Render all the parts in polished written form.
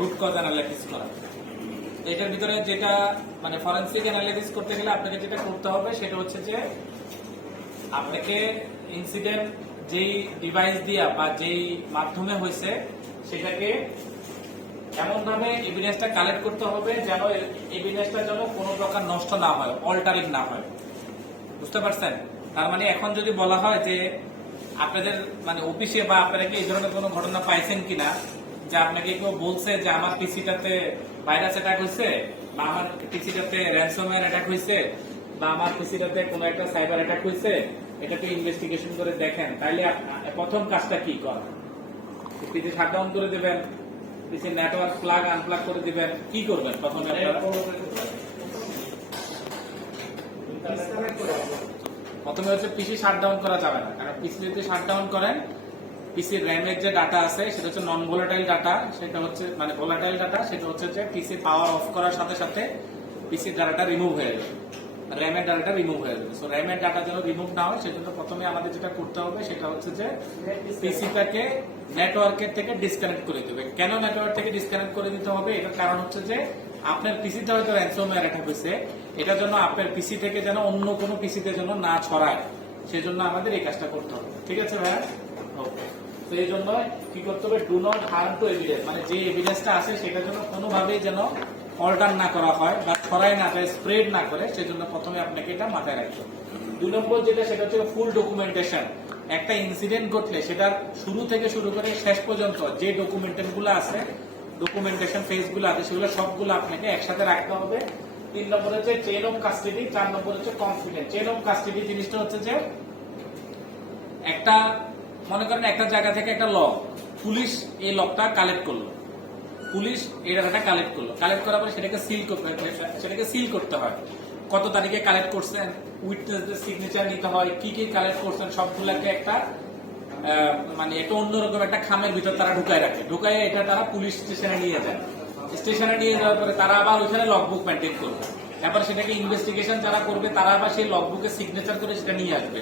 Root cause analysis করা। এটার ভিতরে যেটা মানে ফরেনসিক অ্যানালাইসিস করতে গেলে আপনাকে যেটা করতে হবে সেটা হচ্ছে যে আপনাকে ইনসিডেন্ট যেই ডিভাইস দিয়া বা যেই মাধ্যমে হয়েছে সেটাকে এমন ভাবে এভিডেন্সটা কালেক্ট করতে হবে যেন এভিডেন্সটা যেন কোনো প্রকার নষ্ট না হয়, অল্টারিং না হয়। বুঝতে পারছেন? তার মানে এখন যদি বলা হয় যে আপনাদের মানে অফিসে বা আপনারা কি এই ধরনের কোনো ঘটনা পাইছেন কিনা যে আপনাকে কেউ বলছে যে আমার পিসিটাতে ভাইরাস অ্যাটাক হয়েছে বা আমার পিসিটাতে র্যানসমওয়্যার অ্যাটাক হয়েছে বা আমার পিসিটাতে কোনো একটা সাইবার অ্যাটাক হয়েছে, এটা তো ইনভেস্টিগেশন করে দেখেন, তাইলে প্রথম কাজটা কি করেন? পিসি শাটডাউন করে দেবেন, পিসি নেটওয়ার্ক প্লাগ আনপ্লাগ করে দিবেন, কি করবেন প্রথমে? প্রথমে হচ্ছে পিসি শাটডাউন করা যাবে না, কারণ পিসি যদি শাটডাউন করেন পিসির র্যামের যে ডাটা আছে সেটা হচ্ছে নন ভোলাটাইল ডাটা, সেটা হচ্ছে মানে ভোলাটাইল ডাটা, সেটা হচ্ছে যে পিসি পাওয়ার অফ করার সাথে সাথে পিসির ডাটাটা রিমুভ হয়ে যাবে, র্যামের ডাটাটা রিমুভ হয়ে যাবে। সো র্যামের ডাটা যেন রিমুভ না হয় সেজন্য প্রথমে আমাদের যেটা করতে হবে সেটা হচ্ছে যে পিসিটাকে নেটওয়ার্কের থেকে ডিসকানেক্ট করে দিবে। কেন নেটওয়ার্ক থেকে ডিসকানেক্ট করে দিতে হবে? এটার কারণ হচ্ছে যে আপনার পিসিতে হয়তো র্যানসমওয়্যার অ্যাটাক হয়েছে, এটার জন্য আপনার পিসি থেকে যেন অন্য কোনো পিসিতে যেন না ছড়ায়, সেজন্য আমাদের এই কাজটা করতে হবে। ঠিক আছে ভাইয়া? ওকে। তো এই জন্য কি করতে হবে? Do not harm two evidence, মানে যে এভিডেন্সটা আছে সেটা যেন কোনোভাবেই যেন অল্টার না করা হয় বা ছড়াই না করে, স্প্রেড না করে, সেজন্য প্রথমে আপনাকে এটা মাথায় রাখতে হবে। 2 নম্বর যেটা সেটা হচ্ছে ফুল ডকুমেন্টেশন। একটা ইনসিডেন্ট ঘটলে সেটার শুরু থেকে শুরু করে শেষ পর্যন্ত যে ডকুমেন্টেশনগুলো আছে, ডকুমেন্টেশন ফেজগুলো আছে, সেগুলো সবগুলো আপনাকে একসাথে রাখতে হবে। 3 নম্বর হচ্ছে চেইন অফ কাস্টডি, 4 নম্বর হচ্ছে কনফিডেন্স। চেইন অফ কাস্টডি জিনিসটা হচ্ছে যে একটা মনে করেন একটা জায়গা থেকে একটা লগ, পুলিশ এই লগটা কালেক্ট করলো, পুলিশ এই ডাটাটা কালেক্ট করলো, কালেক্ট করার পরে সেটাকে সিল করতে হয়। কত তারিখে কালেক্ট করছেন, উইটনেসদের সিগনেচার নিতে হয়, কি কি কালেক্ট করছেন সবগুলোকে একটা মানে একটা অন্যরকম একটা খামের ভিতর তারা ঢুকায় রাখে, ঢুকায় এটা তারা পুলিশ স্টেশনে নিয়ে যায়। স্টেশনে নিয়ে যাওয়ার পরে তারা আবার ওইখানে লগবুক মেনটেন করবে, তারপর সেটাকে ইনভেস্টিগেশন যারা করবে তারা আবার সেই লগবুকে সিগনেচার করে সেটা নিয়ে আসবে,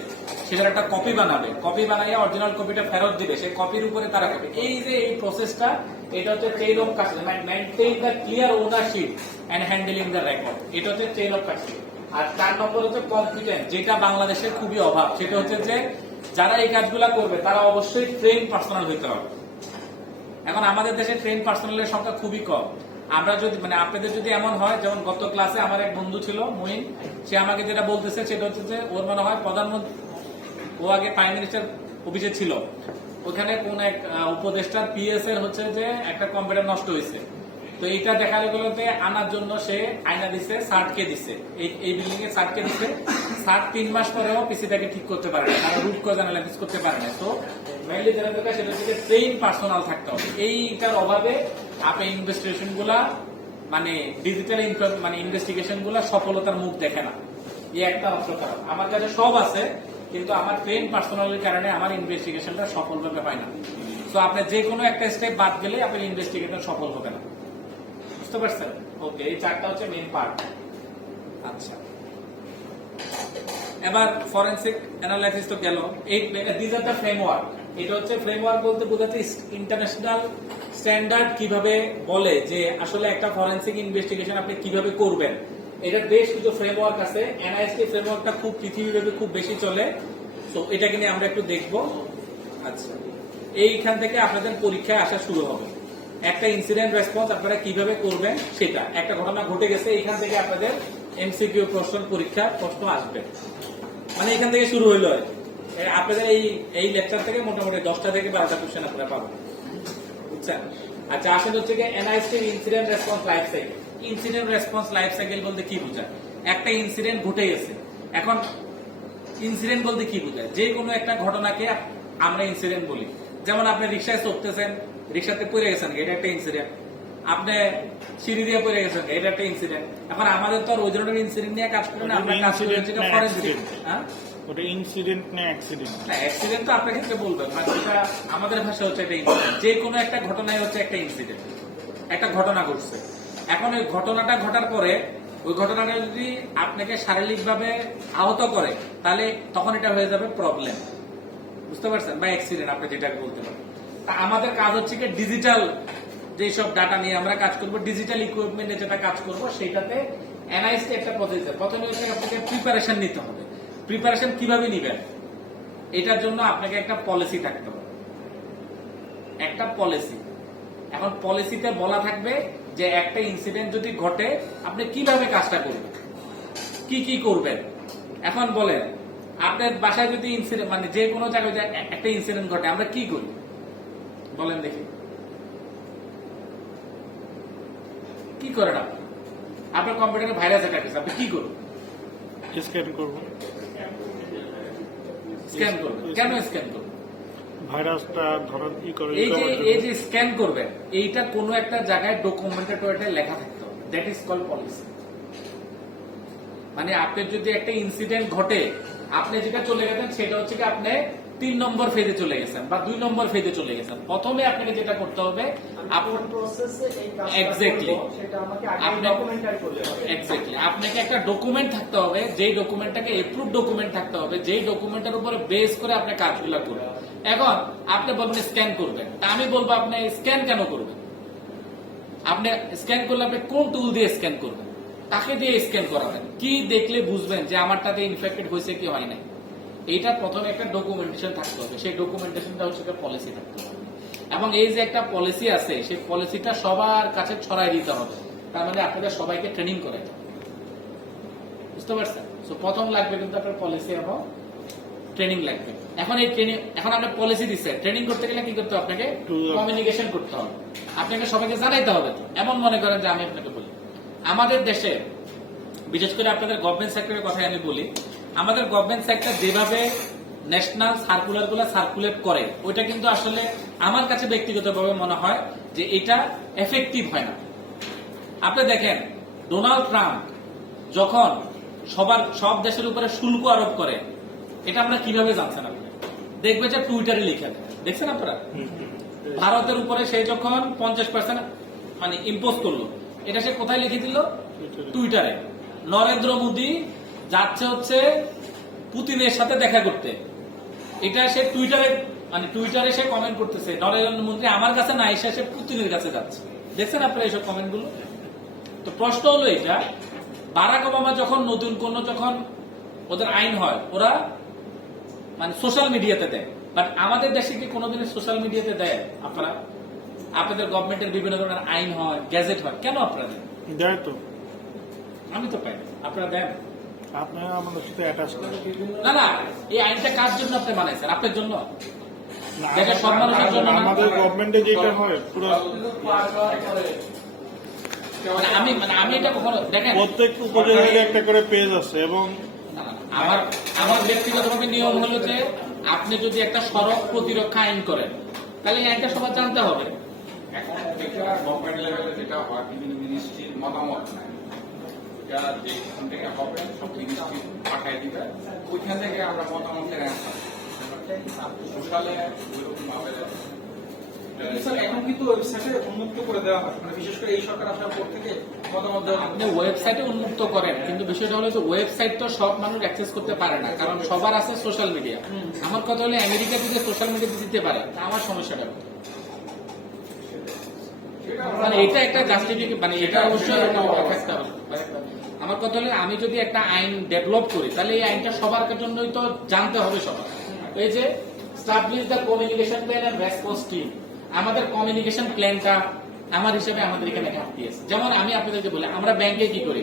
সেটার একটা কপি বানাবে, কপি বানাইয়া অরিজিনাল কপিটা ফেরত দিবে, সেই কপির উপরে তারা করবে। এই যে এই প্রসেসটা, এটা হচ্ছে chain of custody, maintain the clear ownership and handling the record, এটা হচ্ছে চেইন অফ কাস্টডি। আর 4 নম্বর হচ্ছে কম্পিটেন্ট, যেটা বাংলাদেশের খুবই অভাব, সেটা হচ্ছে যে যারা এই কাজগুলা করবে তারা অবশ্যই ট্রেন পার্সোনাল হইতে হবে। এখন আমাদের দেশে ট্রেন পার্সোনালের সংখ্যা খুবই কম। আমরা যদি মানে আপনাদের যদি এমন হয়, যেমন গত ক্লাসে আমার এক বন্ধু ছিল মুইন, সে আমাকে যেটা বলতেছে সেটা হচ্ছে যে ওর মনে হয় প্রধানমন্ত্রী, ও আগে প্রাইম মিনিস্টার অফিসে ছিল, ওখানে কোন এক উপদেষ্টার পিএস এর হচ্ছে যে একটা কম্পিউটার নষ্ট হয়েছে, তো এইটা দেখা গেলতে আনার জন্য সে আয়না দিছে, সার্টকে দিছে, এই বিল্ডিং এ সার্টকে দিছে, সার্ট 3 মাস পরেও পিসিটাকে ঠিক করতে পারে না, তারা রুট কজ অ্যানালাইসিস করতে পারে না। তো মেইনলি যেটা দরকার সেটা হচ্ছে ট্রেন পার্সোনাল থাকতে হবে। এইটার অভাবে আপনি ইনভেস্টিগেশন গুলা মানে ডিজিটাল মানে ইনভেস্টিগেশন গুলা সফলতার মুখ দেখে না। এই একটা অংশ কারণ আমার কাছে সব আছে, কিন্তু আমার ট্রেন পার্সোনালের কারণে আমার ইনভেস্টিগেশনটা সফলভাবে হয় না। তো আপনি যে কোনো একটা স্টেপ বাদ গেলে আপনার ইনভেস্টিগেশন সফল হবে না। বুঝতে পারছেন? ওকে, এই 4টা হচ্ছে মেইন পার্ট। আচ্ছা, এবার ফরেনসিক অ্যানালাইসিস তো গেল, এই দিস আর দ্য ফ্রেমওয়ার্ক। এটা হচ্ছে ফ্রেমওয়ার্ক বলতে বোঝাচ্ছে ইন্টারন্যাশনাল স্ট্যান্ডার্ড কিভাবে বলে যে আসলে একটা ফরেনসিক ইনভেস্টিগেশন আপনি কিভাবে করবেন। এটা বেশ কিছু ফ্রেমওয়ার্ক আছে, এনআইএসটি ফ্রেমওয়ার্কটা খুব পৃথিবীব্যাপী খুব বেশি চলে, তো এটাকে নিয়ে আমরা একটু দেখব। আচ্ছা, এইখান থেকে আপনাদের পরীক্ষায় আসা শুরু হবে। একটা ইনসিডেন্ট রেসপন্স আপনারা কিভাবে করবেন, সেটা একটা ঘটনা ঘটে গেছে, এখান থেকে আপনাদের এমসিকিউ প্রশ্ন পরীক্ষা প্রশ্ন আসবে, মানে এখান থেকে শুরু হইলো। আপনাদের এই লেকচার থেকে মোটামুটি 10টা থেকে 12টা কোশ্চেন আপনারা পাবেন, বুঝছেন? আচ্ছা, আসলে হচ্ছে কি NIST incident response life cycle. Incident response life cycle বলতে কি বোঝায়? একটা ইনসিডেন্ট ঘটে গেছে, এখন ইনসিডেন্ট বলতে কি বোঝায়? যে কোনো একটা ঘটনাকে আমরা ইনসিডেন্ট বলি। যেমন আপনি রিক্সায় চড়তেছেন, রিক্সাতে পড়ে গেছেন, এটা একটা ইনসিডেন্ট। আপনি সিঁড়ি দিয়ে পড়ে গেছেন, এটা একটা ইনসিডেন্ট। এখন আমাদের তো আর ওই ধরনের ইনসিডেন্ট নিয়ে কাজ করি না, আমরা কাজ করি হচ্ছে ফরেনসিক। হ্যাঁ, ওটা ইনসিডেন্ট না অ্যাক্সিডেন্ট? না, অ্যাক্সিডেন্ট তো আপনার ক্ষেত্রে বলবেন, মানে এটা আমাদের ভাষা হচ্ছে একটা ইনসিডেন্ট। যে কোনো একটা ঘটনায় হচ্ছে একটা ইনসিডেন্ট, একটা ঘটনা ঘটছে। এখন ওই ঘটনাটা ঘটার পরে ওই ঘটনাটা যদি আপনাকে শারীরিকভাবে আহত করে, তাহলে তখন এটা হয়ে যাবে প্রবলেম। বুঝতে পারছেন? বা অ্যাক্সিডেন্ট আপনি যেটাকে বলতে পারেন। তা আমাদের কাজ হচ্ছে কি ডিজিটাল যেসব ডাটা নিয়ে আমরা কাজ করব, ডিজিটাল ইকুইপমেন্টে যেটা কাজ করব, সেটাতে এনআইএসটি একটা প্রসেসর। প্রথমে হচ্ছে আপনাকে প্রিপারেশন নিতে হবে। প্রিপারেশন কিভাবে নিবেন, এটার জন্য আপনাকে একটা পলিসি থাকতে হবে, একটা পলিসি। এখন পলিসিতে বলা থাকবে যে একটা ইনসিডেন্ট যদি ঘটে আপনি কিভাবে কাজটা করবেন, কি কি করবেন। এখন বলেন আপনার বাসায় যদি ইনসিডেন্ট মানে যে কোনো জায়গায় একটা ইনসিডেন্ট ঘটে, আমরা কি করি বলেন দেখি, কি করেন আপনি? আপনার কম্পিউটারে ভাইরাস অ্যাটাক হয়েছে, আপনি কি করবেন? স্ক্যান করব, স্ক্যান করবেন। কেন স্ক্যান করবেন? ভাইরাসটা ধরার করে এই যে স্ক্যান করবেন, এইটা কোনো একটা জায়গায় ডকুমেন্টেড লেখা থাকতে হবে, দ্যাট ইজ কল পলিসি। মানে আপনার যদি একটা ইনসিডেন্ট ঘটে, আপনি যেটা চলে গেছেন সেটা হচ্ছে কি আপনি 3 নম্বর ফেজে চলে গেছেন বা 2 নম্বর ফেজে চলে গেছেন। প্রথমে আপনাকে যেটা করতে হবে, আপনাকে একটা ডকুমেন্ট থাকতে হবে, যেই ডকুমেন্টটাকে এপ্রুভ ডকুমেন্ট থাকতে হবে, যেই ডকুমেন্টের উপরে বেস করে আপনি কাজগুলো করবেন। এখন আপনি বলবেন স্ক্যান করবেন, তা আমি বলবো আপনি স্ক্যান কেন করবেন? আপনি স্ক্যান করলে আপনি কোন টুল দিয়ে স্ক্যান করবেন, তাকে দিয়ে স্ক্যান করাবেন, কি দেখলে বুঝবেন যে আমারটাতে ইনফেক্টেড হয়েছে কি হয় নাই। এইটা প্রথমে একটা ডকুমেন্টেশন থাকতে হবে, সেই ডকুমেন্টেশনটা হচ্ছে একটা পলিসি থাকতে হবে। এবং এই যে একটা পলিসি আছে, সেই পলিসিটা সবার কাছে ছড়াই দিতে হবে। তার মানে আপনাদের সবাইকে ট্রেনিং করাইতে হবে, বুঝতে পারছেন? তো প্রথম লাগবে কিন্তু আপনার পলিসি এবং ট্রেনিং লাগবে। এখন এই ট্রেনিং, এখন আপনি পলিসি দিচ্ছে, ট্রেনিং করতে গেলে কি করতে হবে? আপনাকে কমিউনিকেশন করতে হবে, আপনাকে সবাইকে জানাইতে হবে। এমন মনে করেন যে আমি আপনাকে বলি, আমাদের দেশে বিশেষ করে আপনাদের গভর্নমেন্ট সেক্টরের কথা আমি বলি, আমাদের গভর্নমেন্ট সেক্টর যেভাবে ন্যাশনাল সার্কুলার গুলো সার্কুলেট করে, ওইটা কিন্তু আসলে আমার কাছে ব্যক্তিগতভাবে মনে হয় যে এটা এফেক্টিভ হয় না। আপনি দেখেন ডোনাল্ড ট্রাম্প যখন সব দেশের উপরে শুল্ক আরোপ করে, এটা আমরা কিভাবে জানছেন? আপনি দেখবে যে টুইটারে লিখে দেয়, দেখছেন আপনারা? ভারতের উপরে সে যখন 50% মানে ইম্পোজ করলো, এটা সে কোথায় লিখে দিল? টুইটারে। নরেন্দ্র মোদী যাচ্ছে হচ্ছে পুতিনের সাথে দেখা করতে, এটা সে টুইটারে সে কমেন্ট করতেছে, নরেন্দ্র মোদী আমার কাছে না এসে সে পুতিনের কাছে যাচ্ছে। দেখছেন আপনারা এইসব কমেন্ট গুলো? তো প্রশ্ন হলো এটা, বারাক ওবামা যখন নতুন কোন যখন ওদের আইন হয়, ওরা মানে সোশ্যাল মিডিয়াতে দেয়, বাট আমাদের দেশে কি কোনোদিন সোশ্যাল মিডিয়াতে দেয়? আপনারা আপনাদের গভর্নমেন্টের বিভিন্ন ধরনের আইন হয়, গ্যাজেট হয়, কেন আপনারা দেন? দেয় তো, আমি তো পাই, আপনারা দেন? আপনারা আমাদের সাথে অ্যাটাচ করেন না না, এই আইনটা কার জন্য আপনি বানাইছেন? আপনার জন্য? না, দেশের সব মানুষের জন্য না? আমাদের গভর্নমেন্টে যেটা হয় পুরো আমি এটা কখনো দেখেন, প্রত্যেক উপজেলায় একটা করে পেজ আছে এবং আমার ব্যক্তিগতভাবে নিয়ম হলো যে আপনি যদি একটা সড়ক প্রতিরক্ষা আইন করেন, তাহলে এই আইনটা সবার জানতে হবে। এখন এটা গভর্নমেন্ট লেভেলে যেটা হয়, বিভিন্ন মিনিস্ট্রির মতামত নেয়, এটা যেখান থেকে হবে সব মিনিস্ট্রি পাঠিয়ে দিবে, ওইখান থেকে আমরা মতামতের অ্যান্সার সোশ্যালে ওইরকম ভাবে স্যার এখন কিন্তু ওয়েবসাইটে উন্মুক্ত করে দেওয়া হয়, মানে বিশেষ করে এই সরকার আসার পর থেকে মতামত দেওয়া হয়। আপনি ওয়েবসাইটে উন্মুক্ত করেন, কিন্তু বিষয়টা হলো যে ওয়েবসাইট তো সব মানুষ অ্যাক্সেস করতে পারে না, কারণ সবার আছে সোশ্যাল মিডিয়া। আমার কথা হলো আমেরিকা যদি সোশ্যাল মিডিয়াতে দিতে পারে, তা আমার সমস্যাটা কি? মানে এটা একটা জাস্টিফিকেশন, মানে এটা অবশ্যই থাকতে হবে। আমার কথা হলো আমি যদি একটা আইন ডেভেলপ করি, তাহলে এই আইনটা সবার জন্যই তো জানতে হবে সবার। এই যে establish the communication plan and response team, আমাদের কমিউনিকেশন প্ল্যানটা আমার হিসেবে আমাদের এখানে ঘাটতি আছে। যেমন আমি আপনাদেরকে বলি, আমরা ব্যাংকে কি করি,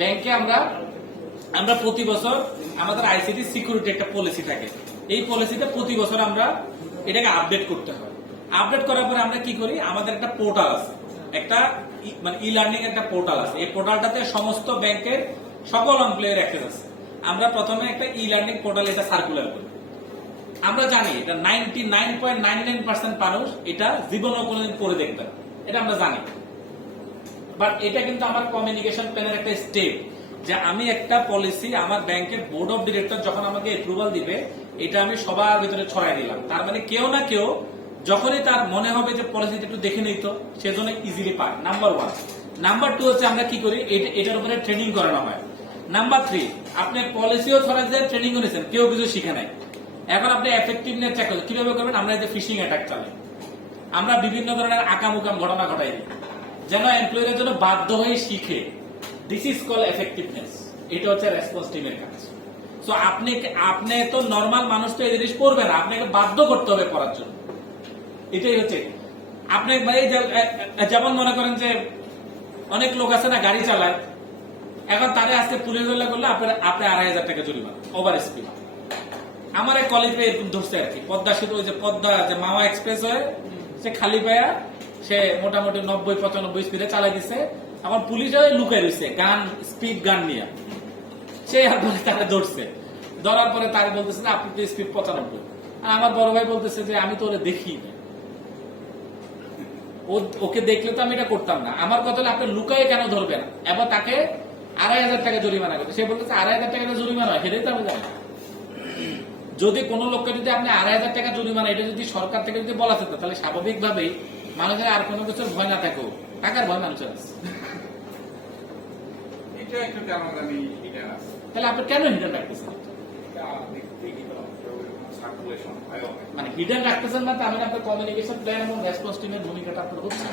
ব্যাংকে আমরা প্রতি বছর আমাদের আইসিটি সিকিউরিটি একটা পলিসি থাকে, এই পলিসিটা প্রতি বছর আমরা এটাকে আপডেট করতে হয়। আপডেট করার পরে আমরা কি করি, আমাদের একটা পোর্টাল আছে, একটা মানে ই লার্নিং একটা পোর্টাল আছে, এই পোর্টালটাতে সমস্ত ব্যাংকের সকল এমপ্লয়ের অ্যাক্সেস আছে। আমরা প্রথমে একটা ই লার্নিং পোর্টাল এটা সার্কুলার করি। আমরা জানি এটা 99.99% মানুষ এটা জীবনে কোনোদিন পড়ে দেখবে, এটা আমরা জানি। বাট এটা কিন্তু আমার কমিউনিকেশন প্ল্যানের একটা স্টেপ, যে আমি একটা পলিসি আমার ব্যাংকের বোর্ড অফ ডিরেক্টর যখন আমাকে অ্যাপ্রুভাল দিবে, এটা আমি সবার ভিতরে ছড়াই দিলাম। তার মানে কেউ না কেউ যখনই তার মনে হবে যে পলিসিটা একটু দেখে নিত, সেজন্য ইজিলি পায়। নাম্বার 1। নাম্বার 2 হচ্ছে আমরা কি করি, এটার উপরে ট্রেনিং করানো হয়। নাম্বার 3, আপনি পলিসিও ছড়াই দিয়ে ট্রেনিংও নিয়েছেন, কেউ কিছু শিখে নাই। এখন আপনি এফেক্টিভনেস চেক করবেন, কিভাবে করবেন? আমরা যে ফিশিং অ্যাটাক চালাই, আমরা বিভিন্ন ধরনের আকামুকাম ঘটনা ঘটাই দিই, যেন এমপ্লয়ির জন্য বাধ্য হয়ে শিখে। This is call effectiveness. এটা হচ্ছে রেসপন্স টিমের কাজ। সো আপনি তো নর্মাল মানুষ তো এই জিনিস করবে না, আপনাকে বাধ্য করতে হবে করার জন্য। এটাই হচ্ছে আপনি যেমন মনে করেন যে অনেক লোক আছে না গাড়ি চালায়, এখন তারে আজকে পুলিশ ধরলে করলে আপনি 2,500 টাকা জরিমানা ওভার স্পিড। আমার এক কলেজ এরকম ধরছে আর কি, পদ্মা সেতু, ওই যে পদ্মা যে মাওয়া এক্সপ্রেস হয়ে সে খালি পায়া সে মোটামুটি 90-95 স্পিডে চালাই দিচ্ছে। এখন পুলিশ লুকাই রয়েছে গান, স্পিড গান নিয়ে। সে আর বলে তাকে ধরছে, ধরার পরে তাকে বলতেছে যে আপনি তো স্পিড 95। আর আমার বড় ভাই বলতেছে যে আমি তো ওরে দেখি না, ওকে দেখলে তো আমি এটা করতাম না। আমার কথা হলো আপনি লুকাই কেন ধরবেন? এবার তাকে 2,500 টাকা জরিমানা করতে, সে বলতেছে 2,500 টাকা জরিমানা হয়, সেটাই তো আমি জানি। যদি কোন লোককে যদি আপনি 2,500 টাকা জরিমানা, এটা যদি সরকার থেকে যদি বলা যেত, তাহলে স্বাভাবিকভাবেই মানুষের আর কোনো কিছুর ভয় না থাকো, টাকার ভয় মানুষের আছে। এটা একটু কেমন জানি এটা আছে। তাহলে আপনি কেন হিডেন রাখতেছেন? সার্কুলেশন হয় অনেক। মানে হিডেন রাখতেছেন না, তার মানে আপনার কমিউনিকেশন প্ল্যান এবং রেসপন্স টিমের ভূমিকাটা আপনার হচ্ছে।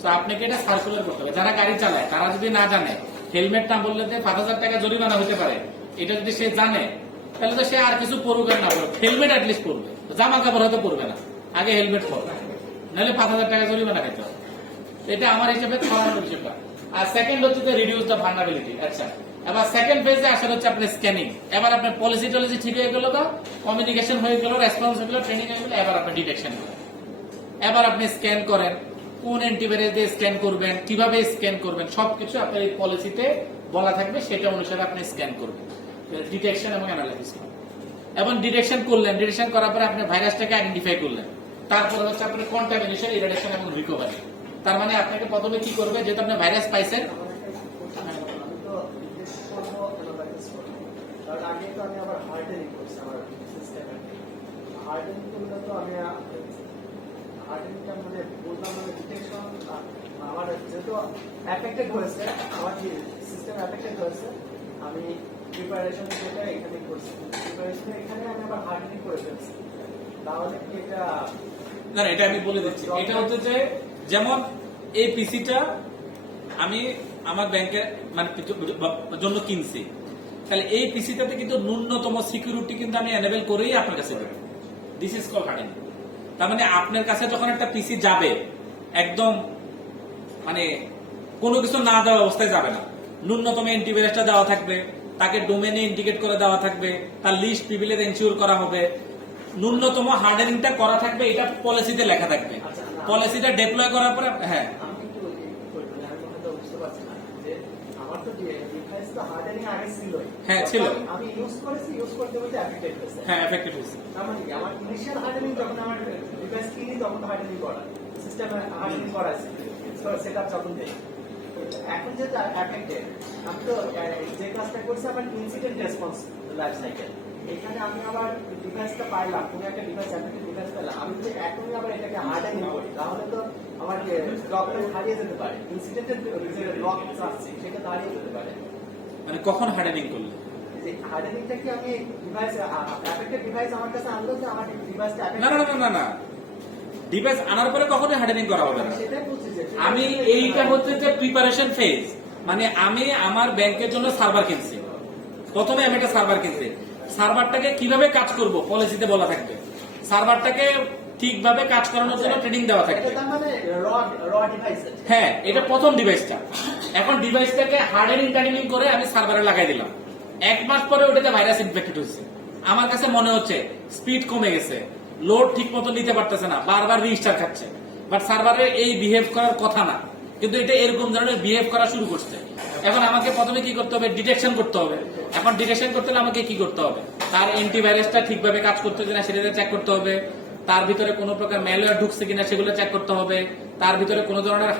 তো আপনাকে এটা সার্কুলার করতে হবে। যারা গাড়ি চালায় তারা যদি না জানে, হেলমেট না বললে যে 5,000 টাকা জরিমানা হতে পারে, এটা যদি সে জানে, তাহলে তো সে আর কিছু পড়ুক আর না পড়ুক, হেলমেট অ্যাটলিস্ট পড়বে। জামা কাপড় হয়তো পড়বে না, আগে হেলমেট পড়বে, নাহলে 5,000 টাকা জরিমানা খেতে হবে। এটা আমার হিসেবে খাওয়ানোর বিষয়টা। আর সেকেন্ড হচ্ছে যে রিডিউস দ্য ভালনারেবিলিটি। আচ্ছা, এবার সেকেন্ড ফেজে আসলে হচ্ছে আপনার স্ক্যানিং। এবার আপনার পলিসি টলিসি ঠিক হয়ে গেল, বা কমিউনিকেশন হয়ে গেল, রেসপন্স হয়ে গেল, ট্রেনিং হয়ে গেল, এবার আপনি ডিটেকশন করেন। এবার আপনি স্ক্যান করেন, কোন অ্যান্টিভাইরাস দিয়ে স্ক্যান করবেন, কিভাবে স্ক্যান করবেন, সবকিছু আপনার এই পলিসিতে বলা থাকবে, সেটা অনুসারে আপনি স্ক্যান করবেন। ডিটেকশন এবং অ্যানালাইসিস এবং ডিটেকশন করলেন, ডিটেকশন করার পরে আপনি ভাইরাসটাকে আইডেন্টিফাই করলেন। তারপরে হচ্ছে আপনার কন্টামিনেশন, ইরাডিয়েশন এবং রিকভারি। তার মানে আপনাকে প্রথমে কি করবে, যেহেতু আপনি ভাইরাস পাইছেন, আগে তো আমি আবার হার্ডেনিং করছি আমার সিস্টেমে। হার্ডেনিং করলে তো আমি হার্ডেনিংটা মানে বললাম মানে ডিটেকশন আমার যেহেতু অ্যাফেক্টেড হয়েছে, আমার যে সিস্টেম অ্যাফেক্টেড হয়েছে, আমি প্রিপারেশন যেটা এখানে করছি, প্রিপারেশন এখানে আমি আবার হার্ডেনিং করে ফেলছি। তাহলে কি এটা না, এটা আমি বলে দিচ্ছি। এটা হচ্ছে যে যেমন এই পিসিটা আমি আমার ব্যাংকের মানে জন্য কিনছি, তাহলে এই পিসিটাতে কিন্তু ন্যূনতম সিকিউরিটি কিন্তু আমি এনেবল করেই আপনার কাছে দেবো। This is call hardening. তার মানে আপনার কাছে যখন একটা পিসি যাবে, একদম মানে কোনো কিছু না দেওয়া অবস্থায় যাবে না। ন্যূনতম অ্যান্টিভাইরাসটা দেওয়া থাকবে, তাকে ডোমেনে ইন্ডিকেট করে দেওয়া থাকবে, তার লিস্ট প্রিভিলেজ এনশিওর করা হবে, ন্যূনতম হার্ডেনিংটা করা থাকবে, এটা পলিসিতে লেখা থাকবে। পলিসিটা ডিপ্লয় করার পরে হ্যাঁ আমি একটু আমি হয়তো বুঝতে পারছি না যে আমার তো ডিভাইস তো হার্ডেনিং আগে ছিলই। হ্যাঁ, ছিল। আমি ইউজ করতে বলতে অ্যাফেক্টেড হয়েছে। হ্যাঁ এফেক্টেড হয়েছে। তার মানে কি আমার ইনিশিয়াল হার্ডেনিং যখন আমার ডিভাইস কিনি তখন হার্ডেনিং করা, সিস্টেমে হার্ডেনিং করা আছে, সেটআপ যখন দেই। এখন যেটা অ্যাফেক্টেড, আমি তো যে কাজটা করছি আমার ইনসিডেন্ট রেসপন্স লাইফ সাইকেল। এখানে আমি আবার ডিভাইসটা পাইলাম, কোনো একটা ডিভাইস অ্যাফেক্টেড ডিভাইস পেলাম, আমি যদি এখনই আবার এটাকে হার্ডেনিং করি, তাহলে তো আমার লকটা হারিয়ে যেতে পারে, ইনসিডেন্টের যে লক আসছে সেটা দাঁড়িয়ে যেতে পারে। মানে কখন হার্ডেনিং করলে? যে হার্ডেনিংটা কি আমি ডিভাইস অ্যাফেক্টেড ডিভাইস আমার কাছে আনলো, যে আমার ডিভাইসটা না না না না না, ডিভাইস আনার পরে কখনোই হার্ডেনিং করা হবে না। সেটাই বলছি যে আমি এইটা হচ্ছে যে প্রিপারেশন ফেজ। মানে আমি আমার ব্যাংকের জন্য সার্ভার কিনছি, প্রথমে আমি একটা সার্ভার কিনছি, সার্ভারটাকে কিভাবে কাজ করব পলিসিতে বলা থাকবে, সার্ভারটাকে ঠিকভাবে কাজ করানোর জন্য ট্রেনিং দেওয়া থাকবে। এটা তার মানে র ডিভাইস। হ্যাঁ, এটা প্রথম ডিভাইসটা। এখন ডিভাইসটাকে হার্ডেনিং টার্নিং করে আমি সার্ভারে লাগাই দিলাম। 1 মাস পরে ওটাতে ভাইরাস ইনফেক্টেড হয়েছে। আমার কাছে মনে হচ্ছে স্পিড কমে গেছে, লোড ঠিক মতো নিতে পারতেছে না, বারবার রিস্টার্ট খাচ্ছে। বাট সার্ভারে এই বিহেভ করার কথা না, কিন্তু এটা এরকম ধরনের বিহেভ করা শুরু করছে। এখন আমাকে প্রথমে কি করতে হবে, ডিটেকশন করতে হবে। এখন ডিটেকশন করতে হলে আমাকে কি করতে হবে, তার অ্যান্টিভাইরাসটা ঠিকভাবে কাজ করছে কিনা সেটা চেক করতে হবে, তার ভিতরে কোনো প্রকার ম্যালওয়্যার ঢুকছে কিনা সেগুলো চেক করতে হবে, তার ভিতরে কোনো ধরনের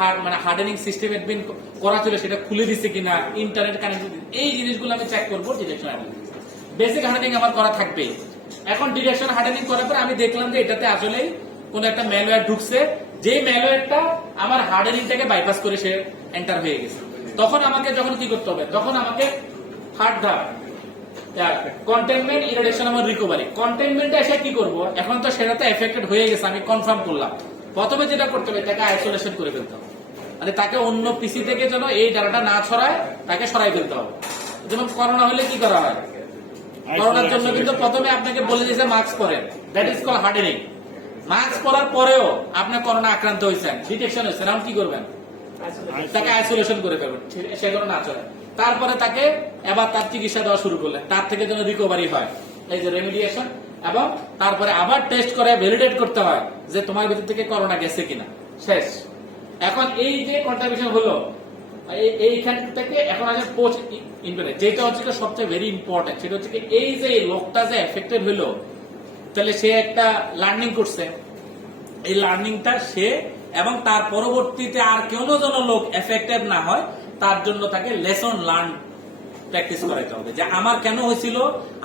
হার্ডেনিং সিস্টেম এডমিন করা ছিল সেটা খুলে দিচ্ছে কিনা, ইন্টারনেট কানেক্টিভিটি, এই জিনিসগুলো আমি চেক করবো। ডিটেকশন বেসিক হার্ডেনিং আমার করা থাকবেই। এখন ডিটেকশন হার্ডেনিং করার পর আমি দেখলাম যে এটাতে আসলেই কোন একটা ম্যালওয়্যার ঢুকছে, যে ম্যালওয়্যারটা আমার হার্ডেনিংটাকে বাইপাস করে সে এন্টার হয়ে গেছে। তখন আমাকে যখন কি করতে হবে, তখন আমাকে হার্ড ধাপ কন্টেইনমেন্ট, ইরাডিকেশন এবং রিকভারি। কন্টেইনমেন্টে এসে কি করব? এখন তো সেটা তো এফেক্টেড হয়ে গেছে, আমি কনফার্ম করলাম। প্রথমে যেটা করতে হবে, তাকে আইসোলেশন করে ফেলতে হবে, মানে তাকে অন্য পিসি থেকে যেন এই ডাটাটা না ছড়ায় তাকে সরাই ফেলতে হবে। যেমন করোনা হলে কি করা হয়? করোনার জন্য কিন্তু প্রথমে আপনাকে বলে দিয়েছে মাস্ক পরেন, that is call hardening. Mask পরার পরেও আপনার করোনা আক্রান্ত হয়েছেন, ডিটেকশন হয়েছে, এখন কি করবেন? তাকে আইসোলেশন করে ফেলবেন, সেগুলো না চলে। তারপরে তাকে এবার তার চিকিৎসা দেওয়া শুরু করলেন, তার থেকে যেন রিকভারি হয়, এই যে রেমিডিয়েশন। এবং তারপরে আবার টেস্ট করে ভ্যালিডেট করতে হয় যে তোমার ভিতর থেকে করোনা গেছে কিনা। শেষ। এখন এই যে কন্ট্রিবিউশন হলো এইখান থেকে এখন আছে পোস্ট ইনফেক্টেড, যেটা হচ্ছে সবচেয়ে ভেরি ইম্পর্টেন্ট। সেটা হচ্ছে এই যে লোকটা যে এফেক্টেড হলো, তাহলে সে একটা লার্নিং করছে, এই লার্নিংটা সে এবং তার পরবর্তীতে আর কেউ যেন লোক এফেক্টেড না হয় তার জন্য তাকে লেসন লার্ন প্র্যাকটিস করাইতে হবে, যে আমার কেন হয়েছিল,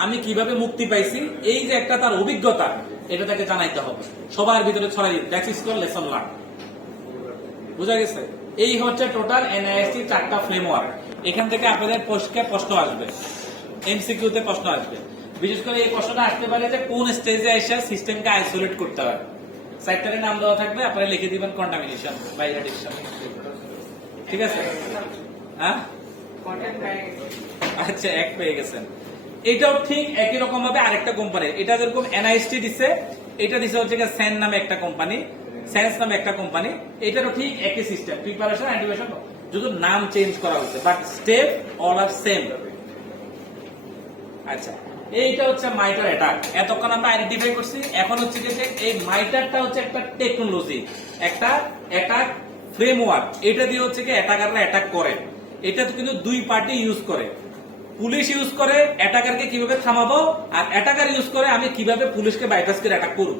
আমি কিভাবে মুক্তি পাইছি, এই যে একটা তার অভিজ্ঞতা, এটা তাকে জানাইতে হবে, সবার ভিতরে ছড়াই দিতে। That is call lesson learn. বুঝা গেছে? এই হচ্ছে টোটাল এনআইএসটি 4টা ফ্রেমওয়ার্ক। এখান থেকে আপনাদের প্রশ্ন আসবে, এমসিকিউতে প্রশ্ন আসবে। বিশেষ করে এই প্রশ্নটা আসতে পারে যে কোন স্টেজে এসে সিস্টেমকে আইসোলেট করতে হয়। সেক্টরের নাম দেওয়া থাকবে, আপনারা লিখে দিবেন কন্টামিনেশন বা ইরাডিকেশন। ঠিক আছে? হ্যাঁ, আচ্ছা, এক পেয়ে গেছেন। এটাও ঠিক একই রকম ভাবে আরেকটা কোম্পানি, এটা যেরকম এনআইএসটি দিচ্ছে, এটা দিচ্ছে হচ্ছে সেন নামে একটা কোম্পানি, সেন্স নামে একটা কোম্পানি। এটারও ঠিক একই সিস্টেম, প্রিপারেশন, অ্যান্টিভেশন, শুধু নাম চেঞ্জ করা হচ্ছে, but step all are same. আচ্ছা, এইটা হচ্ছে মাইটার অ্যাটাক। এতক্ষণ আমরা আইডেন্টিফাই করছি। এখন হচ্ছে যে এই মাইটারটা হচ্ছে একটা টেকনোলজি, একটা অ্যাটাক ফ্রেমওয়ার্ক। এটা দিয়ে হচ্ছে কি অ্যাটাকাররা অ্যাটাক করে। এটা তো কিন্তু দুই পার্টি ইউজ করে, পুলিশ ইউজ করে অ্যাটাকারকে কিভাবে থামাবো, আর অ্যাটাকার ইউজ করে আমি কিভাবে পুলিশকে বাইপাস করে অ্যাটাক করব।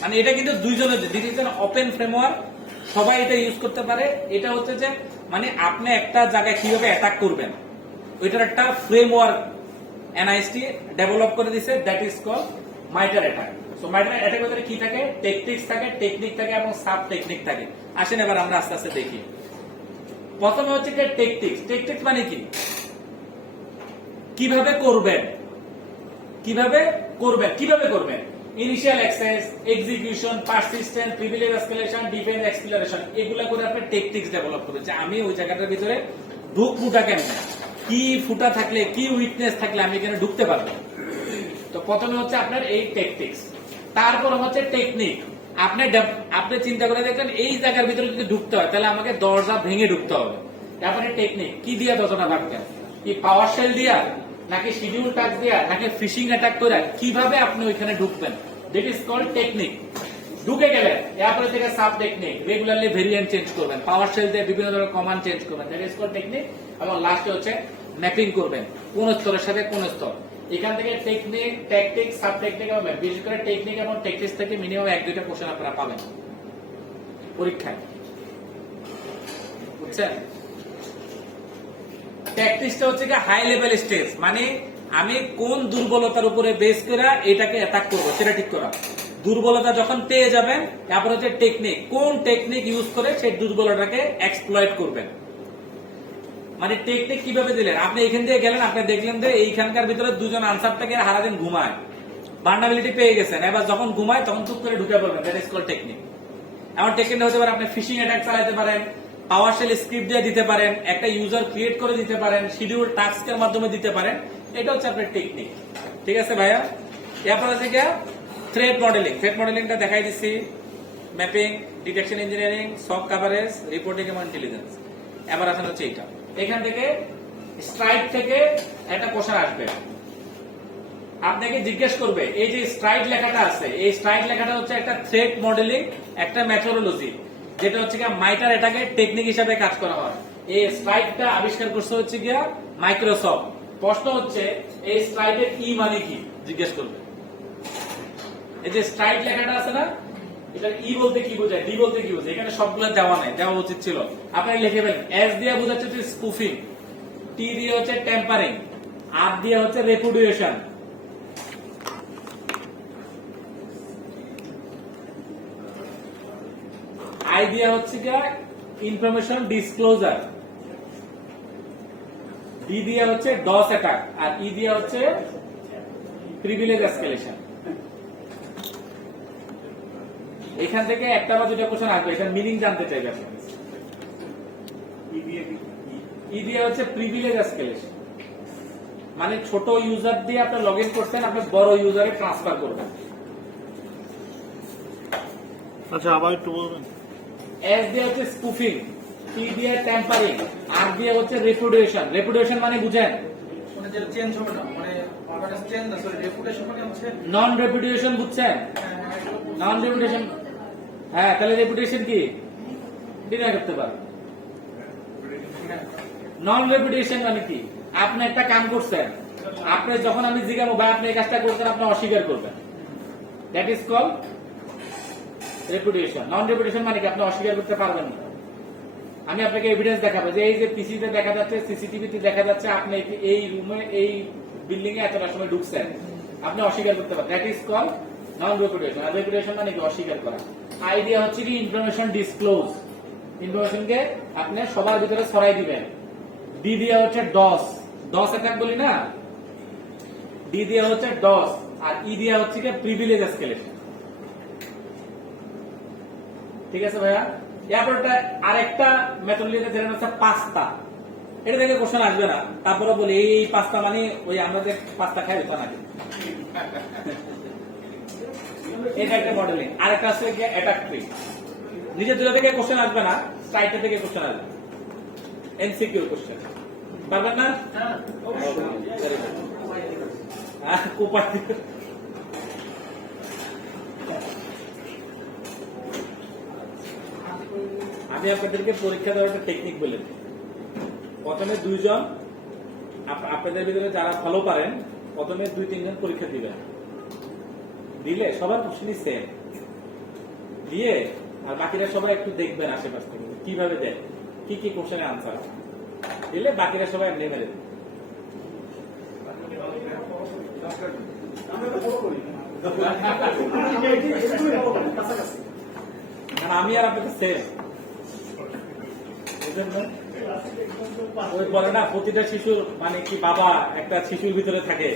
মানে এটা কিন্তু দুইজনের, this is an open framework, সবাই এটা ইউজ করতে পারে। এটা হচ্ছে যে মানে আপনি একটা জায়গায় কিভাবে অ্যাটাক করবেন, ওইটার একটা ফ্রেমওয়ার্ক এনআইএসটি ডেভেলপ করে দিয়েছে, that is call mightier attack. So mightier অ্যাটাকের ভিতরে কি থাকে? টেকটিক্স থাকে, টেকনিক থাকে এবং সাব টেকনিক থাকে। আসেন এবার আমরা আস্তে আস্তে দেখি। প্রথমে হচ্ছে কি টেকটিক্স। টেকটিক্স মানে কি? কিভাবে করবেন, কিভাবে করবেন, কিভাবে করবেন। Initial access, execution, persistent, privilege escalation, defence exploration, এগুলা করে আপনি টেকটিক্স ডেভেলপ করবেন, যে আমি ওই জায়গাটার ভিতরে ঢুকবুটা কেমন, কি ফুটা থাকলে, কি উইকনেস থাকলে আমি এখানে ঢুকতে পারবো। তো প্রথমে হচ্ছে আপনার এই টেকটিক্স, তারপর হচ্ছে টেকনিক। আপনি চিন্তা করে দেখেন এই জায়গার ভিতরে যদি ঢুকতে হয় তাহলে আমাকে দরজা ভেঙে ঢুকতে হবে। তারপরে টেকনিক কি দিয়ে দরজাটা ভাঙতেন, কি পাওয়ার শেল দিয়া, নাকি শিডিউল টাস্ক দিয়া, নাকি ফিশিং অ্যাটাক করে, কিভাবে আপনি ওইখানে ঢুকবেন, দ্যাট ইজ কল্ড টেকনিক। ঢুকে গেলেন, এরপরে থেকে sub technique, regularly variant change করবেন, পাওয়ার শেল দিয়ে বিভিন্ন ধরনের কমান্ড চেঞ্জ করবেন, দ্যাট ইজ কল্ড টেকনিক। এবং লাস্টে হচ্ছে ম্যাপিং করবেন, কোন স্তরের সাথে কোন স্তর। এখান থেকে টেকনিক, ট্যাকটিক, সাব টেকনিক এবং বিশেষ করে টেকনিক এবং ট্যাকটিক্স থেকে মিনিমাম 1-2টা কোশ্চেন আপনারা পাবেন পরীক্ষায়, বুঝছেন? ট্যাকটিক্সটা হচ্ছে কি হাই লেভেল স্টেজ, মানে আমি কোন দুর্বলতার উপরে বেস করে এটাকে অ্যাটাক করব সেটা ঠিক করা। দুর্বলতা যখন পেয়ে যাবেন, তারপর হচ্ছে টেকনিক, কোন টেকনিক ইউজ করে সেই দুর্বলতাকে এক্সপ্লয়েট করবেন। মানে টেকনিক কিভাবে দিলেন, আপনি এখান থেকে গেলেন, আপনি দেখলেন যে এইখানকার ভিতরে দুজন আনসারটাকে সারাদিন ঘুমায়, ভালনারেবিলিটি পেয়ে গেছেন, এবার যখন ঘুমায় তখন চুপ করে ঢুকে পড়বেন, দ্যাট ইজ কল্ড টেকনিক। এমন টেকনিক হতে পারে আপনি ফিশিং অ্যাটাক চালাতে পারেন, পাওয়ার শেল স্ক্রিপ্ট দিয়ে দিতে পারেন, একটা ইউজার ক্রিয়েট করে দিতে পারেন, শিডিউল টাস্কের মাধ্যমে দিতে পারেন, এটা হচ্ছে আপনার টেকনিক। ঠিক আছে ভাইয়া? এরপর হচ্ছে কি থ্রেট মডেলিং। থ্রেট মডেলিংটা দেখাই দিচ্ছি, ম্যাপিং, ডিটেকশন ইঞ্জিনিয়ারিং, সক কভারেজ, রিপোর্টিং এবং ইন্টেলিজেন্স। এবার আসলে হচ্ছে এইটা, এখান থেকে স্ট্রাইক থেকে একটা কোশ্চেন আসবে, আপনাকে জিজ্ঞেস করবে এই যে স্ট্রাইক লেখাটা আছে, এই স্ট্রাইক লেখাটা হচ্ছে একটা থ্রেট মডেলিং, একটা মেথোডোলজি, যেটা হচ্ছে গিয়া মাইটার এটাকে টেকনিক হিসাবে কাজ করা হয়। এই স্ট্রাইকটা আবিষ্কার করছে হচ্ছে গিয়া মাইক্রোসফট। প্রশ্ন হচ্ছে এই স্ট্রাইকের ই মানে কি জিজ্ঞেস করবে। এই যে স্ট্রাইক লেখাটা আছে না, এটা ই বলতে কি বোঝায়, ডি বলতে কি বোঝায়, এখানে সবগুলো দেওয়া নাই, দেওয়া উচিত ছিল। আপনারা লিখে ফেলেন, এস দিয়ে বোঝাচ্ছে হচ্ছে স্পুফিং, টি দিয়ে হচ্ছে টেম্পারিং, আর দিয়ে হচ্ছে রেপুডিয়েশন, আই দিয়ে হচ্ছে গিয়া ইনফরমেশন ডিসক্লোজার, ডি দিয়ে হচ্ছে ডস অ্যাটাক আর ই দিয়ে হচ্ছে প্রিভিলেজ এসকেলেশন। এখান থেকে একটা বা দুটা কোশ্চেন আসবে, এটা মিনিং জানতে চাইবে আপনার। ই দিয়ে হচ্ছে প্রিভিলেজ এসকেলেশন, মানে ছোট ইউজার দিয়ে আপনি লগ ইন করছেন, আপনি বড় ইউজারে ট্রান্সফার করবেন। আচ্ছা আবার একটু বলবেন। এস দিয়ে হচ্ছে স্পুফিং, টি দিয়ে ট্যাম্পারিং, আর দিয়ে হচ্ছে রেপুটেশন। রেপুটেশন মানে বুঝেন? মানে যেটা চেঞ্জ হবে না, মানে চেঞ্জ না, সরি, রেপুটেশন মানে হচ্ছে নন রেপুটেশন বুঝছেন? নন রেপুটেশন, হ্যাঁ, তাহলে রেপুটেশন কি ডিনাই করতে পারে। নন রেপুটেশন মানে কি? আপনি একটা কাম করছেন, আপনি যখন আমি জিজ্ঞাসা ভাই আপনি এই কাজটা করছেন, আপনি অস্বীকার করবেন, that is call reputation. Non reputation মানে কি? আপনি অস্বীকার করতে পারবেন না। আমি আপনাকে এভিডেন্স দেখাবো যে এই যে পিসিতে দেখা যাচ্ছে, সিসিটিভিতে দেখা যাচ্ছে আপনি এই রুমে এই বিল্ডিং এ এতটা সময় ঢুকছেন, আপনি অস্বীকার করতে পারেন, that is call non repudiation. আর রেপুটেশন মানে কি? অস্বীকার করা। আইডিয়া হচ্ছে কি ইনফরমেশন ডিসক্লোজ, ইনফরমেশনকে আপনি সবার ভিতরে ছড়াই দিবেন। ডি দিয়ে হচ্ছে ডস, ডস অ্যাটাক বলি না, ডি দিয়ে হচ্ছে ডস, আর ই দিয়ে হচ্ছে কি প্রিভিলেজ এসকেলেশন। ঠিক আছে ভাইয়া? এরপর আরেকটা মেথডোলজি যেটা হচ্ছে পাস্তা, এটা থেকে কোশ্চেন আসবে না, তারপরে বলি এই পাস্তা মানে ওই আমরা যে পাস্তা খাই ওটা নাকি। এটা একটা মডেলিং। আরেকটা আছে কি অ্যাটাক ট্রি। নিজের দুটো থেকে কোশ্চেন আসবে না, সাইটে থেকে কোশ্চেন আসবে, এমসিকিউ কোশ্চেন। পারবেন না? হ্যাঁ, কোপার আমি আপনাদেরকে পরীক্ষা দেওয়ার একটা টেকনিক বলে দিই। প্রথমে দুইজন আপনাদের ভিতরে যারা ভালো পারেন, প্রথমে 2-3 জন পরীক্ষা দিবেন, দিলে সবার প্রশ্নই সেম দিয়ে, আর বাকিরা সবাই একটু দেখবেন আশেপাশ থেকে কিভাবে দেয়, কি কি কোশ্চেনের আনসার দিলে বাকিরা সবাই এমনি মেরে দেবে। আমি আর আপনাকে সেম ওই বলে না, প্রতিটা শিশুর মানে কি বাবা একটা শিশুর ভিতরে থাকে,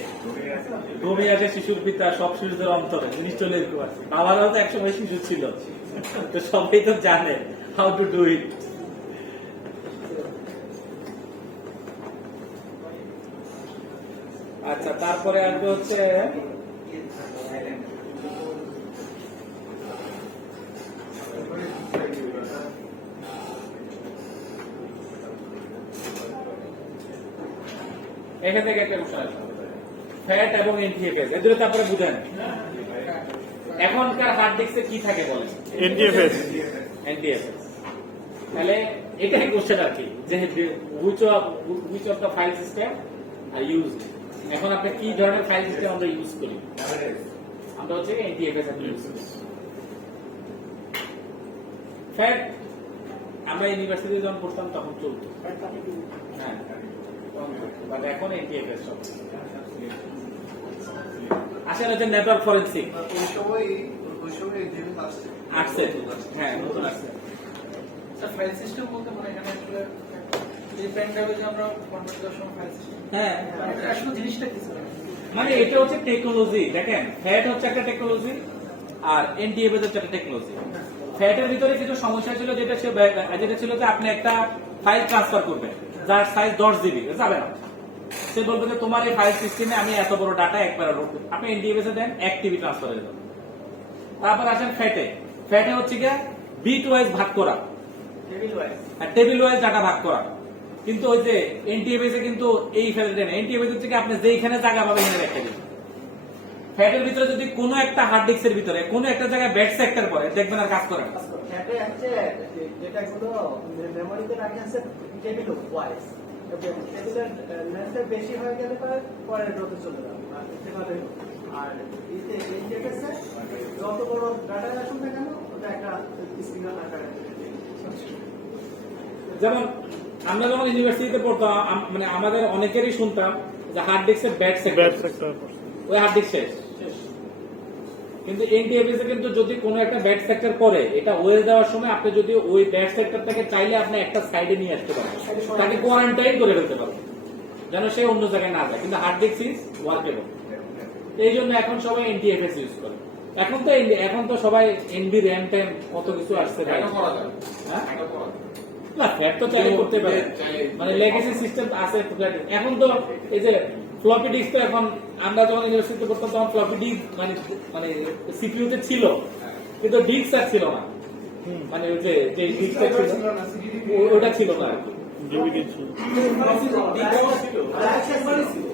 ঘুমিয়ে আছে শিশুর পিতা সব শিশুদের অন্তরে, জিনিস চলে যেতে পারছে। বাবারাও তো একসময় শিশু ছিল, তো সবাই তো জানে হাউ টু ডু ইট। আচ্ছা, তারপরে আসবে হচ্ছে এখান থেকে একটা কোশ্চেন আসবে, ফ্যাট এবং এনটিএফএস, এদের তারপরে বুঝেন এখনকার হার্ড ডিস্কে কি থাকে বলেন? এনটিএফএস। এনটিএফএস। তাহলে এটাই কোশ্চেন আর কি, যে which of the file system are use. এখন আপনি কি ধরনের ফাইল সিস্টেম আমরা ইউজ করি? আমরা হচ্ছে এনটিএফএস ইউজ করি। ফ্যাট আমরা ইউনিভার্সিটিতে যখন পড়তাম তখন চলতো, হ্যাঁ, বাট এখন এনটিএফএস সব। আসলে হচ্ছে নেটওয়ার্ক ফরেনসিক আসছে, হ্যাঁ, নতুন আসছে। ফাইল সিস্টেম বলতে মানে এখানে আসলে এই পেন ড্রাইভে যে আমরা কনভার্ট করার সময় ফাইল সিস্টেম, হ্যাঁ, এটা আসলে জিনিসটা কি স্যার? মানে এটা হচ্ছে টেকনোলজি। দেখেন, ফ্যাট হচ্ছে একটা টেকনোলজি আর এনটিএফএস হচ্ছে একটা টেকনোলজি। ফ্যাটের ভিতরে কিছু সমস্যা ছিল, যেটা ছিল যে আপনি একটা ফাইল ট্রান্সফার করবেন যার সাইজ 10 জিবি, যাবে না। সে বলবে যে তোমার এই ফাইল সিস্টেমে আমি এত বড় ডাটা একবার লোড করব, আপনি এনটিএফএস এ দেন 1 টিবি ট্রান্সফার হয়ে যাবে। তারপর আসেন ফ্যাটে। ফ্যাটে হচ্ছে কি বিট ওয়াইজ ভাগ করা, টেবিল ওয়াইজ ডাটা ভাগ করা। কিন্তু ওই যে এনটিএফএস এ কিন্তু এই ফ্যাটে দেন, এনটিএফএস হচ্ছে কি আপনি যেখানে জায়গা পাবেন এখানে রেখে দিন। ফ্যাটের ভিতরে যদি কোনো একটা হার্ড ডিস্কের ভিতরে কোনো একটা জায়গায় ব্যাড সেক্টর পড়ে, দেখবেন আর কাজ করে না। যেটাগুলো মেমোরিতে রাখে আছে টেবিল ওয়াইজ, টেবিলের লেন্থ বেশি হয়ে গেলে পরে ড্রপে চলে যাবে। আর ইন্টারফেসে যত বড় ডাটা আসুক না কেন, ওটা একটা সিগন্যাল আকারে। যেমন আমরা যখন ইউনিভার্সিটিতে পড়তাম, মানে আমাদের অনেকেরই শুনতাম যে হার্ড ডিস্কের ব্যাড সেক্টর, ওই হার্ড ডিস্ক শেষ। কিন্তু এনটিএফএস এ কিন্তু যদি কোনো একটা ব্যাড সেক্টর পড়ে, এটা ওয়েল দেওয়ার সময় আপনি যদি ওই ব্যাড সেক্টরটাকে চাইলে আপনি একটা সাইডে নিয়ে আসতে পারেন, তাকে কোয়ারেন্টাইন করে ফেলতে পারেন। যেন সে অন্য জায়গায় না যায়, কিন্তু হার্ড ডিস্ক ইজ ওয়ার্কেবল। এই জন্য এখন সবাই NTFS ইউজ করে। এখন তো সবাই NB RAM ট্যাম কত কিছু আসছে ভাই। এটা করা যাবে, হ্যাঁ? এটা করা যাবে। না ফ্যাট তো চাইলে করতে পারে, চাইলে- মানে লেগেসি সিস্টেম আছে। এখন তো এই যে ফ্লপি ডিস্ক, তো এখন আমরা যখন ইউনিভার্সিটিতে করতাম তখন ফ্লপি ডিস্ক মানে সিপিইউ তে ছিল, কিন্তু ডিস্ক আর ছিল না। মানে ওই যে ডিস্কটা ছিল ওটা ছিল না আর কি। ডিভিডি ছিল।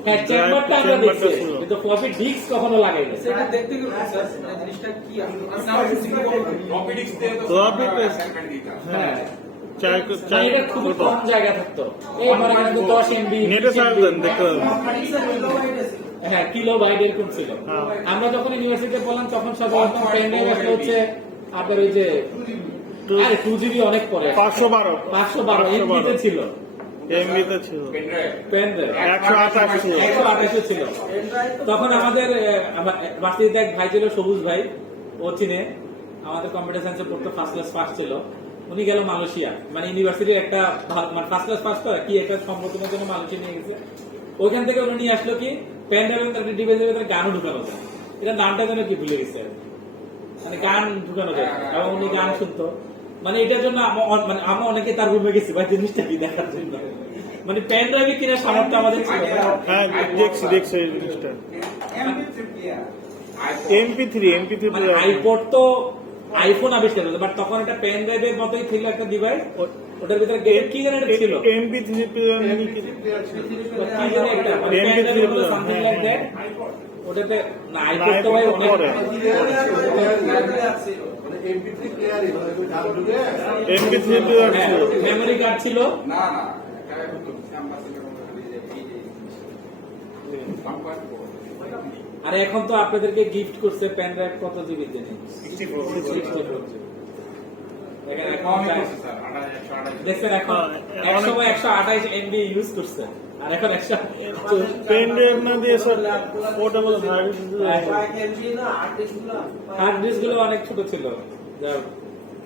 হ্যাঁ চেম্বারটা আমরা চেম্বারটা দেখছি, ছিল। কিন্তু ফ্লপি ডিস্ক কখনো লাগাইনি। সেটা দেখতে গেলে স্যার জিনিসটা কি আপনি আমার কিছু বলবেন? Floppy disk দিয়ে তো Floppy আমরা disk- assignment দিতাম। হ্যাঁ চাই এটা খুবই কম জায়গা থাকতো, এই মনে করেন 10 MB নেটে সার্চ দেন দেখতে পাবেন। হ্যাঁ কিলোবাইট এরকম ছিল। হ্যাঁ। আমরা যখন ইউনিভার্সিটিতে পড়লাম তখন সাধারণত পেন ড্রাইভ আসলে হচ্ছে আপনার ওই যে আরে 2GB অনেক পরে 512 512 MB তে ছিল এমবিতে ছিল। Pen drive। পেন ড্রাইভ, 128 ছিল। 128 ছিল। তখন আমাদের ভার্সিটিতে এক ভাই ছিল, সবুজ ভাই, ও চিনে, আমাদের কম্পিউটার সায়েন্সে পড়তো, ফার্স্ট ক্লাস ফার্স্ট ছিল। উনি গেল মালয়েশিয়া, মানে ইউনিভার্সিটির একটা মানে ফার্স্ট ক্লাস ফার্স্ট কি একটা সম্বোধনের জন্য মালয়েশিয়া নিয়ে গেছে। ওইখান থেকে উনি নিয়ে আসলো কি পেন ড্রাইভের একটা ডিভাইসের ভিতরে গানও ঢুকানো যায়। এটা নামটা যেন কি ভুলে গেছে, মানে গান ঢুকানো যায় এবং উনি গান শুনতো। মানে এটার জন্য মানে আমরা অনেকে তার রুমে গেছি ভাই জিনিসটা কি দেখার জন্য। মানে পেন ড্রাইভে কেনার সামর্থ্য আমাদের ছিল না। হ্যাঁ দেখছি এই জিনিসটা। MP3 মানে আইপড তো আইফোন আবিষ্কার হলো, বাট তখন একটা পেন ড্রাইভের মতোই ছিল একটা ডিভাইস, ওটার ভিতরে গেম কি জানেন এটা ছিল, MP3 কি জানেন একটা মানে পেন MP3 ড্রাইভের মতো সামথিং লাইক দ্যাট। ওটাতে না আইপড তো ভাই অনেক পরে। MP3 প্লেয়ার হ্যাঁ, ছিল। মেমরি কার্ড ছিল। না না এটা ক্যাম্পাসের মধ্যে এই যে নাম্বার আর এখন তো আপনাদেরকে গিফট করছে পেন ড্রাইভ কত জিবি জানেন? 64 64 দেখেন এখন কমই চাই- করছে স্যার 128 দেখছেন এখন হ্যাঁ, এক সময় 128 MB ইউজ করছে, আর এখন 100 পেন ড্রাইভ না দিয়ে সব পোর্টেবল হার্ড হার্ড ডিস্ক গুলো অনেক ছোট ছিল, যা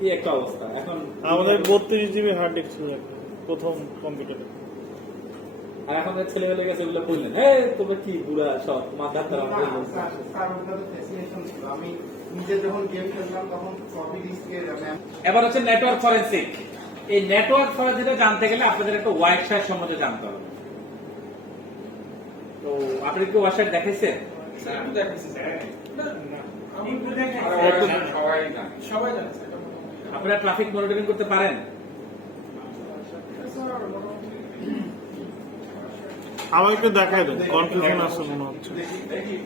কি একটা অবস্থা এখন। আমাদের 32GB হার্ড ডিস্ক ছিল প্রথম কম্পিউটারে। আর এখন ছেলে হলে গেছে ওগুলো বললেন, হ্যাঁ তোমরা কি বুড়া সব মাথা তারা আমি নিজে যখন গেম খেললাম তখন ফ্লপি ডিস্কের এবার হচ্ছে নেটওয়ার্ক ফরেন্সিক। এই নেটওয়ার্ক ফরেন্সিক জানতে গেলে আপনাদের একটা ওয়াইড সাইড সম্বন্ধে জানতে হবে। তো আপনি কি ওয়াইড দেখাইছেন? একটু দেখাচ্ছি স্যার সবাই জানে। সবাই জানে স্যার। আপনারা ট্রাফিক মনিটরিং করতে পারেন? আমাকে একটু দেখাই দেন, কনফিউশন আছে মনে হচ্ছে। দেখি